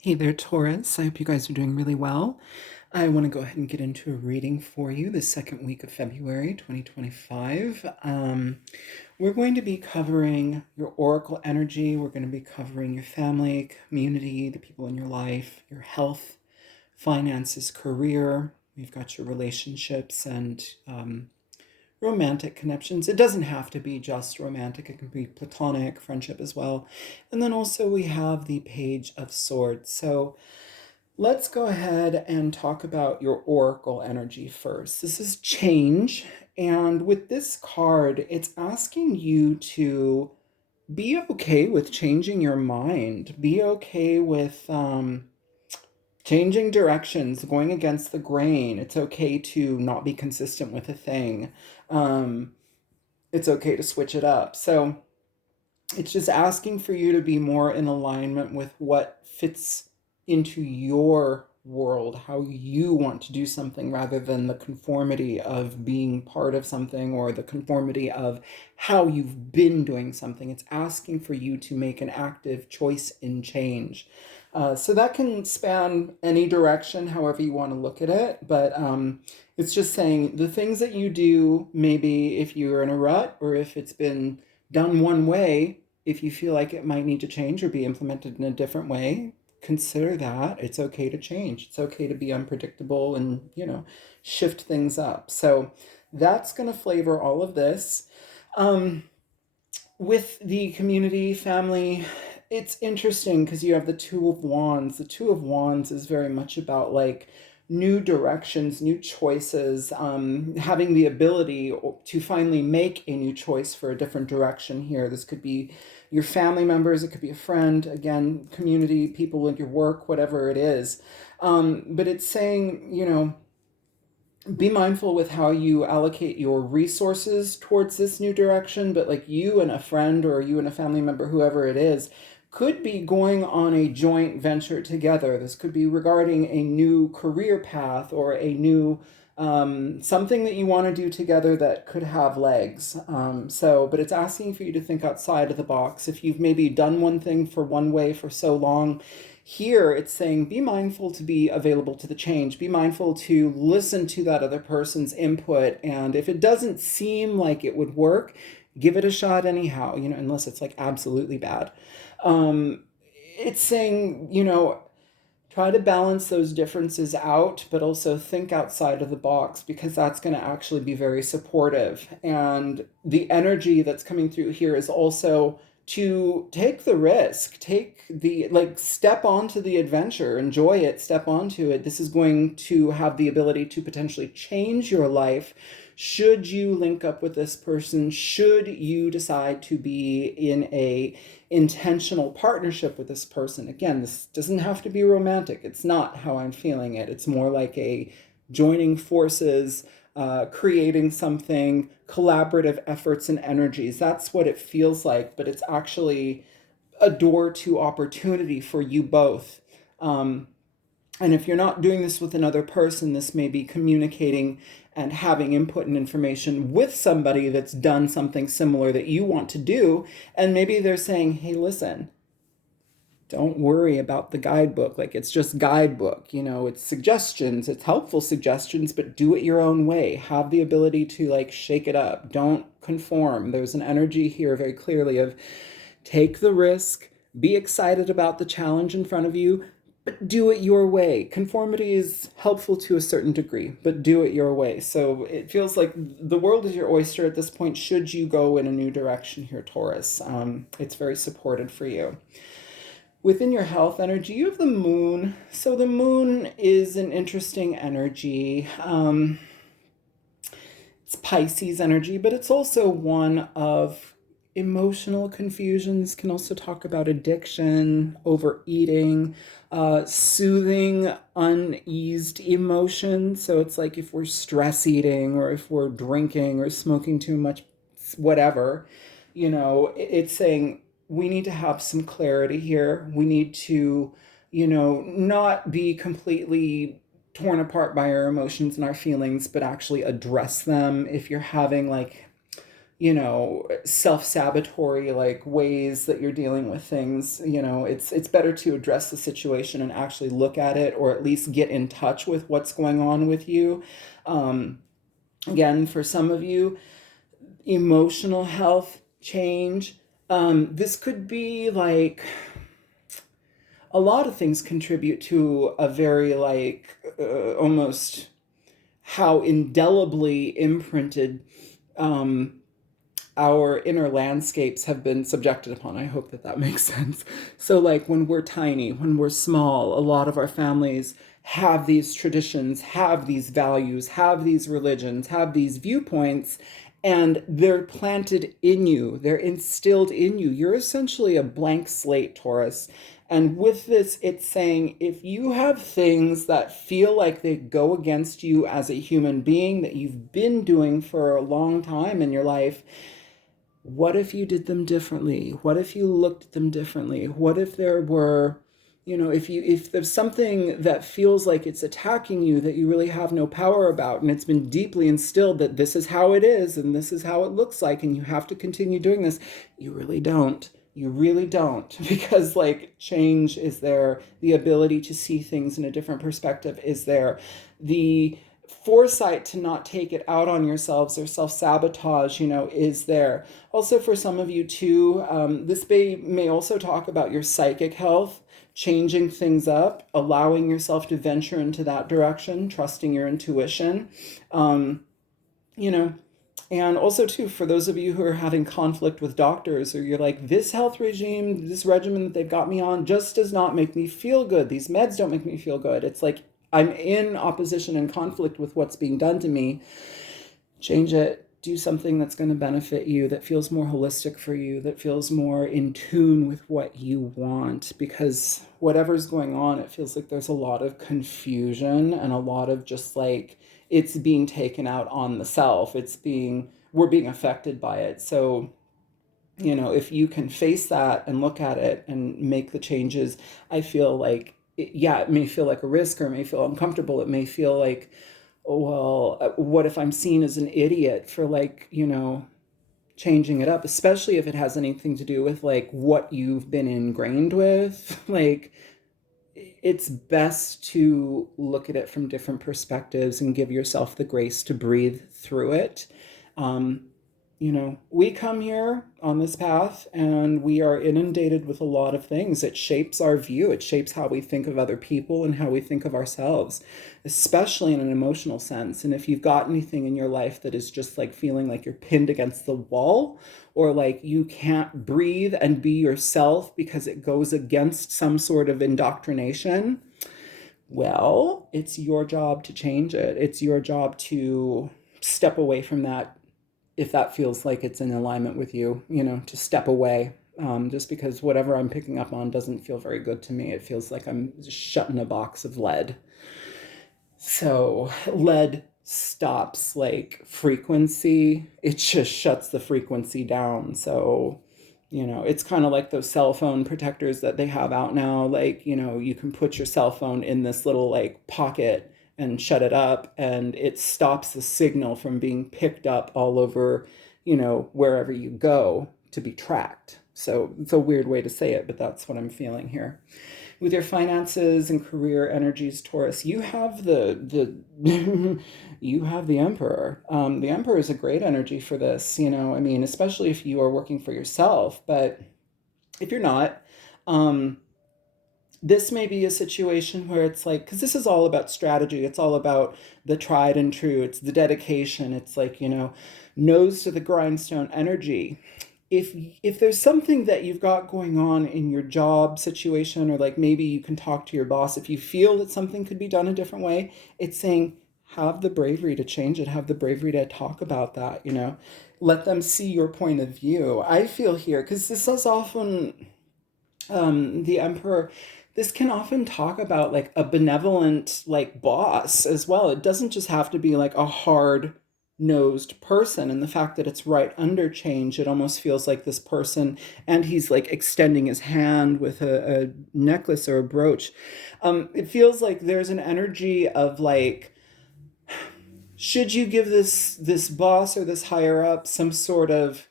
Hey there, Taurus. I hope you guys are doing really well. I want to go ahead and get into a reading for you the second week of February 2025. We're going to be covering your oracle energy. We're going to be covering your family, community, the people in your life, your health, finances, career. We've got your relationships and romantic connections. It doesn't have to be just romantic, it can be platonic, friendship as well. And then also we have the Page of Swords. So let's go ahead and talk about your oracle energy first. This is change. And with this card, it's asking you to be okay with changing your mind, be okay with changing directions, going against the grain. It's okay to not be consistent with a thing. Um, it's okay to switch it up. So it's just asking for you to be more in alignment with what fits into your world, how you want to do something rather than the conformity of being part of something or the conformity of how you've been doing something. It's asking for you to make an active choice in change. So that can span any direction, however you want to look at it. But it's just saying the things that you do, maybe if you're in a rut or if it's been done one way, if you feel like it might need to change or be implemented in a different way, consider that. It's okay to change. It's okay to be unpredictable and, shift things up. So that's going to flavor all of this. Um, with the community, family, it's interesting because you have the Two of Wands. The Two of Wands is very much about like new directions, new choices, having the ability to finally make a new choice for a different direction here. This could be your family members, it could be a friend, again, community, people in your work, whatever it is. But it's saying, be mindful with how you allocate your resources towards this new direction, but like you and a friend or you and a family member, whoever it is, could be going on a joint venture together. This could be regarding a new career path or a new something that you want to do together that could have legs. But it's asking for you to think outside of the box. If you've maybe done one thing for one way for so long, here it's saying be mindful to be available to the change, be mindful to listen to that other person's input, and if it doesn't seem like it would work, give it a shot anyhow, unless it's like absolutely bad. um, it's saying, try to balance those differences out, but also think outside of the box because that's going to actually be very supportive. And the energy that's coming through here is also to take the risk, take the, like, step onto the adventure, enjoy it, step onto it. This is going to have the ability to potentially change your life should you link up with this person, should you decide to be in a intentional partnership with this person. Again, this doesn't have to be romantic. It's not how I'm feeling it. It's more like a joining forces, creating something, collaborative efforts and energies. That's what it feels like, but it's actually a door to opportunity for you both. And if you're not doing this with another person, this may be communicating and having input and information with somebody that's done something similar that you want to do. And maybe they're saying, hey, listen, don't worry about the guidebook. Like, it's just guidebook, it's suggestions, it's helpful suggestions, but do it your own way. Have the ability to like shake it up. Don't conform. There's an energy here very clearly of take the risk, be excited about the challenge in front of you, but do it your way. Conformity is helpful to a certain degree, but do it your way. So it feels like the world is your oyster at this point, should you go in a new direction here, Taurus. It's very supported for you. Within your health energy, you have the moon. So the moon is an interesting energy. It's Pisces energy, but it's also one of emotional confusions. Can also talk about addiction, overeating, soothing uneased emotion. So it's like if we're stress eating or if we're drinking or smoking too much, whatever, it's saying we need to have some clarity here. We need to, not be completely torn apart by our emotions and our feelings, but actually address them. If you're having like, self-sabotatory like ways that you're dealing with things. It's better to address the situation and actually look at it, or at least get in touch with what's going on with you. um, Again, for some of you, emotional health change. This could be like a lot of things contribute to a very like almost how indelibly imprinted um, our inner landscapes have been subjected upon. I hope that that makes sense. So, like when we're tiny, when we're small, a lot of our families have these traditions, have these values, have these religions, have these viewpoints, and they're planted in you, they're instilled in you. You're essentially a blank slate, Taurus. And with this, it's saying if you have things that feel like they go against you as a human being that you've been doing for a long time in your life, what if you did them differently? What if you looked at them differently? What if there were, if there's something that feels like it's attacking you that you really have no power about, and it's been deeply instilled that this is how it is and this is how it looks like and you have to continue doing this, you really don't. You really don't, because like change is there, the ability to see things in a different perspective is there, the foresight to not take it out on yourselves or self-sabotage, is there. Also, for some of you too, this may also talk about your psychic health, changing things up, allowing yourself to venture into that direction, trusting your intuition. um, you know and also too, for those of you who are having conflict with doctors, or you're like, this health regime, this regimen that they've got me on just does not make me feel good, these meds don't make me feel good, it's like I'm in opposition and conflict with what's being done to me. Change it. Do something that's going to benefit you, that feels more holistic for you, that feels more in tune with what you want. Because whatever's going on, it feels like there's a lot of confusion and a lot of just like it's being taken out on the self. We're being affected by it. So, if you can face that and look at it and make the changes, I feel like, it may feel like a risk, or it may feel uncomfortable. It may feel like, oh, well, what if I'm seen as an idiot for like, changing it up, especially if it has anything to do with like what you've been ingrained with. Like, it's best to look at it from different perspectives and give yourself the grace to breathe through it. Um, we come here on this path and we are inundated with a lot of things. It shapes our view, it shapes how we think of other people and how we think of ourselves, especially in an emotional sense. And if you've got anything in your life that is just like feeling like you're pinned against the wall, or like you can't breathe and be yourself because it goes against some sort of indoctrination, well, it's your job to change it. It's your job to step away from that if that feels like it's in alignment with you, to step away. Just because whatever I'm picking up on doesn't feel very good to me. It feels like I'm just shut in a box of lead. So lead stops like frequency, it just shuts the frequency down. So, it's kind of like those cell phone protectors that they have out now. Like, you can put your cell phone in this little like pocket and shut it up, and it stops the signal from being picked up all over, wherever you go to be tracked. So it's a weird way to say it, but that's what I'm feeling here. With your finances and career energies, Taurus, you have the you have the Emperor. The Emperor is a great energy for this. I mean, especially if you are working for yourself. But if you're not, um, this may be a situation where it's like, because this is all about strategy, it's all about the tried and true, it's the dedication, it's like, nose to the grindstone energy. If there's something that you've got going on in your job situation, or like maybe you can talk to your boss, if you feel that something could be done a different way, it's saying have the bravery to change it, have the bravery to talk about that, let them see your point of view. I feel here, because this is often the Emperor, this can often talk about like a benevolent like boss as well. It doesn't just have to be like a hard nosed person. And the fact that it's right under change, it almost feels like this person, and he's like extending his hand with a necklace or a brooch. It feels like there's an energy of like Should you give this boss or this higher up some sort of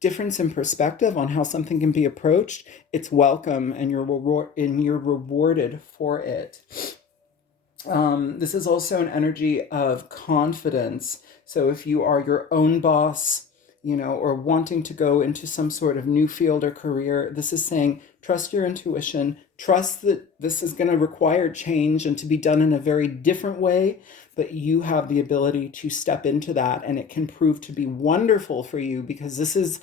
difference in perspective on how something can be approached, it's welcome and you're rewarded for it. This is also an energy of confidence. So if you are your own boss, or wanting to go into some sort of new field or career, this is saying trust your intuition, trust that this is going to require change and to be done in a very different way, but you have the ability to step into that and it can prove to be wonderful for you because this is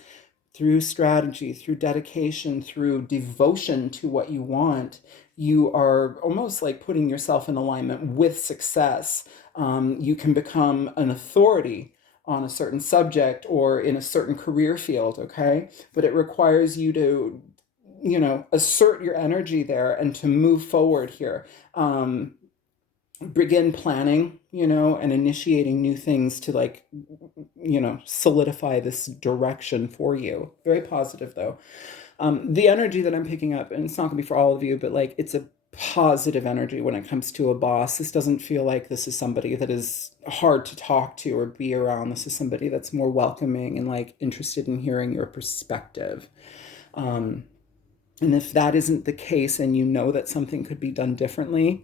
through strategy, through dedication, through devotion to what you want, you are almost like putting yourself in alignment with success. You can become an authority on a certain subject or in a certain career field, okay? But it requires you to, assert your energy there and to move forward here. Begin planning, and initiating new things to like, solidify this direction for you. Very positive though. The energy that I'm picking up, and it's not gonna be for all of you, but like it's a positive energy when it comes to a boss. This doesn't feel like this is somebody that is hard to talk to or be around. This is somebody that's more welcoming and like interested in hearing your perspective. Um, and if that isn't the case and you know that something could be done differently,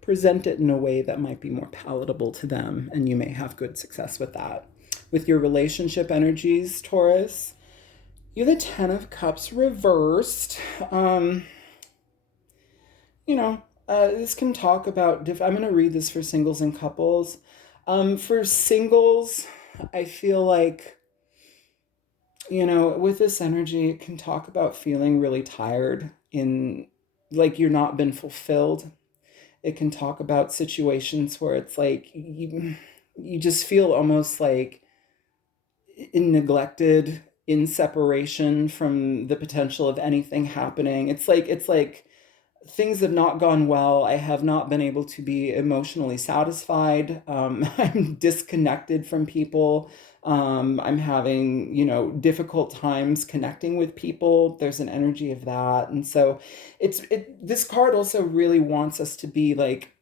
present it in a way that might be more palatable to them, and you may have good success with that. With your relationship energies, Taurus, you're the Ten of Cups reversed. Um, this can talk about. I'm going to read this for singles and couples. For singles, I feel like, with this energy, it can talk about feeling really tired in like you're not been fulfilled. It can talk about situations where it's like you just feel almost like neglected, in separation from the potential of anything happening. It's like things have not gone well. I have not been able to be emotionally satisfied. I'm disconnected from people. I'm having, difficult times connecting with people. There's an energy of that. And so this card also really wants us to be like,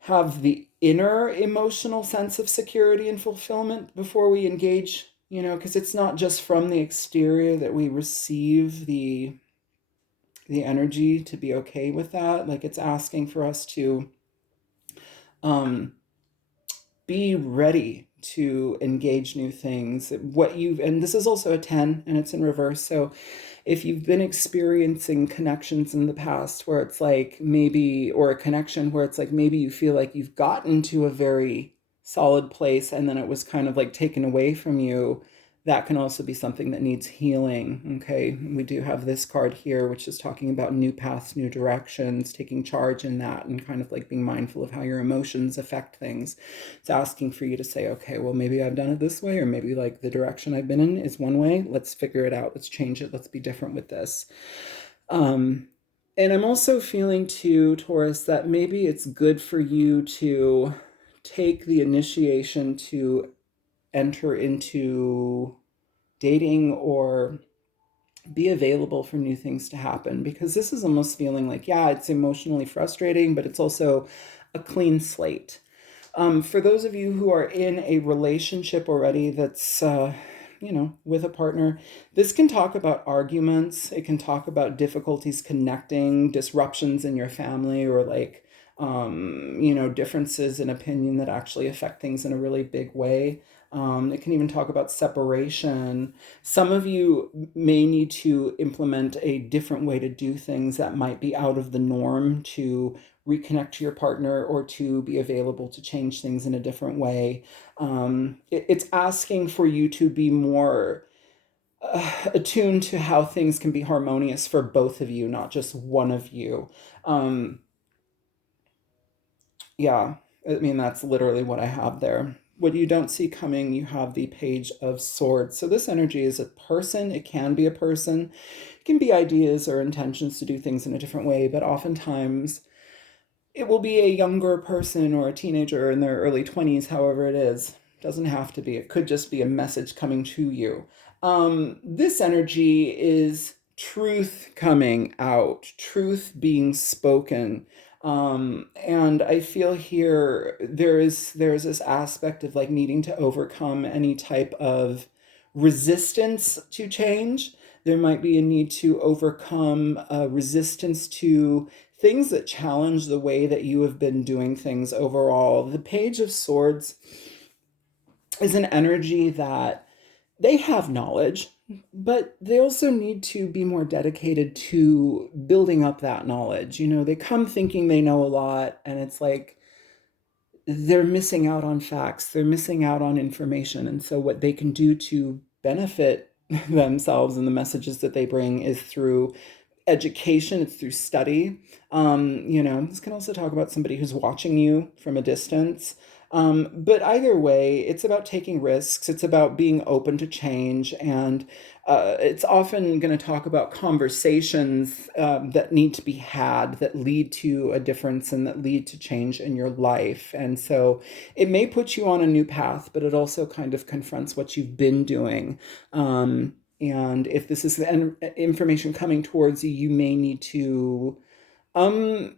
have the inner emotional sense of security and fulfillment before we engage, because it's not just from the exterior that we receive the energy to be okay with that. Like it's asking for us to um, be ready to engage new things. And this is also a 10 and it's in reverse. So if you've been experiencing connections in the past where it's like maybe, or a connection where it's like maybe you feel like you've gotten to a very solid place and then it was kind of like taken away from you, that can also be something that needs healing. Okay, we do have this card here, which is talking about new paths, new directions, taking charge in that, and kind of like being mindful of how your emotions affect things. It's asking for you to say, okay, well, maybe I've done it this way, or maybe like the direction I've been in is one way. Let's figure it out. Let's change it. Let's be different with this. And I'm also feeling too, Taurus, that maybe it's good for you to take the initiation to enter into dating or be available for new things to happen, because this is almost feeling like, yeah, it's emotionally frustrating, but it's also a clean slate. For those of you who are in a relationship already that's, with a partner, this can talk about arguments. It can talk about difficulties connecting, disruptions in your family, or like, differences in opinion that actually affect things in a really big way. It can even talk about separation. Some of you may need to implement a different way to do things that might be out of the norm to reconnect to your partner or to be available to change things in a different way. It's asking for you to be more attuned to how things can be harmonious for both of you, not just one of you. Um, yeah, I mean, that's literally what I have there. What you don't see coming, you have the Page of Swords. So this energy is a person. It can be a person. It can be ideas or intentions to do things in a different way, but oftentimes it will be a younger person or a teenager in their early 20s, however it is. It doesn't have to be. It could just be a message coming to you. This energy is truth coming out, truth being spoken. And I feel here there's this aspect of like needing to overcome any type of resistance to change. There might be a need to overcome resistance to things that challenge the way that you have been doing things overall. The Page of Swords is an energy that they have knowledge, but they also need to be more dedicated to building up that knowledge. You know, they come thinking they know a lot, and it's like they're missing out on facts, they're missing out on information. And so, what they can do to benefit themselves and the messages that they bring is through education, it's through study. You know, this can also talk about somebody who's watching you from a distance. But either way, it's about taking risks, it's about being open to change, and it's often going to talk about conversations that need to be had that lead to a difference and that lead to change in your life. And so it may put you on a new path, but it also kind of confronts what you've been doing. And if this is the information coming towards you, you may need to um,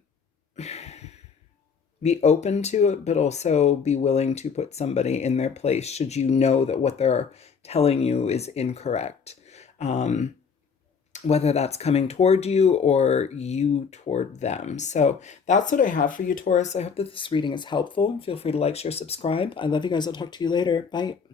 be open to it, but also be willing to put somebody in their place should you know that what they're telling you is incorrect. Um, Whether that's coming toward you or you toward them. So that's what I have for you, Taurus. I hope that this reading is helpful. Feel free to like, share, subscribe. I love you guys. I'll talk to you later. Bye.